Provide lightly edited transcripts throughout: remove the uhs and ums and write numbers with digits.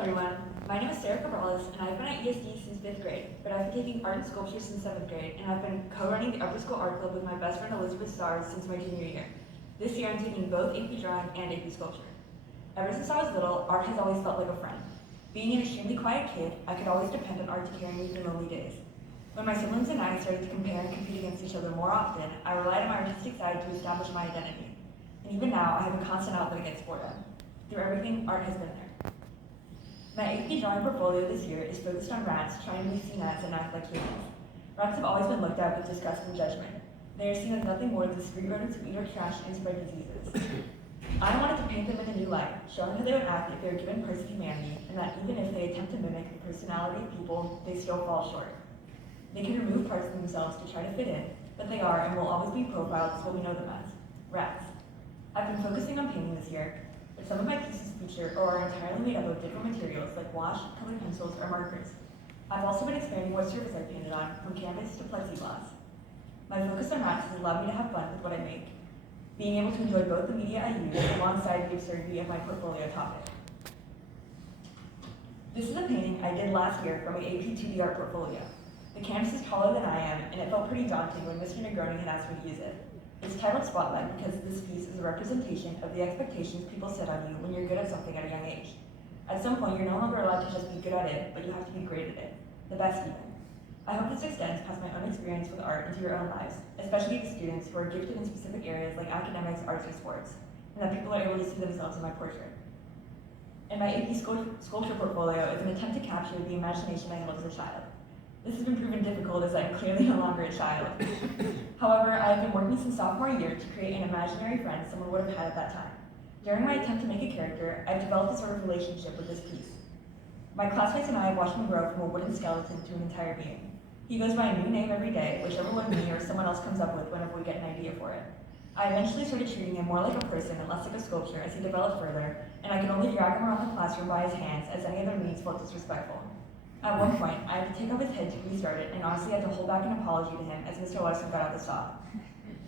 everyone. My name is Sarah Cabrales, and I've been at ESD since 5th grade, but I've been taking art and sculpture since 7th grade, and I've been co-running the Upper School Art Club with my best friend Elizabeth Stars since my junior year. This year I'm taking both AP Drawing and AP Sculpture. Ever since I was little, art has always felt like a friend. Being an extremely quiet kid, I could always depend on art to carry me through lonely days. When my siblings and I started to compare and compete against each other more often, I relied on my artistic side to establish my identity. And even now, I have a constant outlet against boredom. Through everything, art has been there. My AP Drawing portfolio this year is focused on rats trying to be seen as and act like humans. Rats have always been looked at with disgust and judgment. They are seen as nothing more than street rodents who eat our trash and spread diseases. I wanted to paint them in a new light, showing how they would act if they were given parts of humanity, and that even if they attempt to mimic the personality of people, they still fall short. They can remove parts of themselves to try to fit in, but they are and will always be profiled as what we know them as, rats. I've been focusing on painting this year, but some of my pieces feature or are entirely made up of different materials like wash, colored pencils, or markers. I've also been expanding what surface I painted on, from canvas to plexiglass. My focus on rats has allowed me to have fun with what I make, being able to enjoy both the media I use alongside the absurdity of my portfolio topic. This is a painting I did last year from my AP 2D art portfolio. The canvas is taller than I am, and it felt pretty daunting when Mr. Negroni had asked me to use it. It's titled Spotlight because this piece is a representation of the expectations people set on you when you're good at something at a young age. At some point, you're no longer allowed to just be good at it, but you have to be great at it. The best even. I hope this extends past my own experience with art into your own lives, especially the students who are gifted in specific areas like academics, arts, or sports, and that people are able to see themselves in my portrait. And my AP Sculpture portfolio is an attempt to capture the imagination I held as a child. This has been proven difficult as I'm clearly no longer a child. However, I have been working since sophomore year to create an imaginary friend someone would have had at that time. During my attempt to make a character, I've developed a sort of relationship with this piece. My classmates and I have watched him grow from a wooden skeleton to an entire being. He goes by a new name every day, whichever one me or someone else comes up with whenever we get an idea for it. I eventually started treating him more like a person and less like a sculpture as he developed further, and I could only drag him around the classroom by his hands as any other means felt disrespectful. At one point, I had to take off his head to restart it and honestly had to hold back an apology to him as Mr. Larson got out the saw.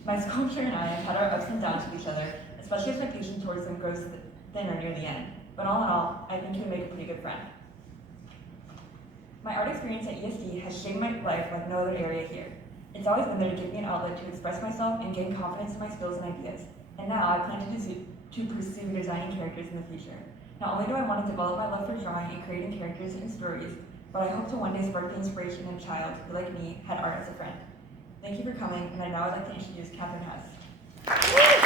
My sculpture and I have had our ups and downs with each other, especially as my patience towards him grows thinner near the end. But all in all, I think he would make a pretty good friend. My art experience at ESD has shaped my life like no other area here. It's always been there to give me an outlet to express myself and gain confidence in my skills and ideas. And now I plan to pursue designing characters in the future. Not only do I want to develop my love for drawing and creating characters and stories, but I hope to one day spark the inspiration in a child who, like me, had art as a friend. Thank you for coming, and I now would like to introduce Catherine Hess.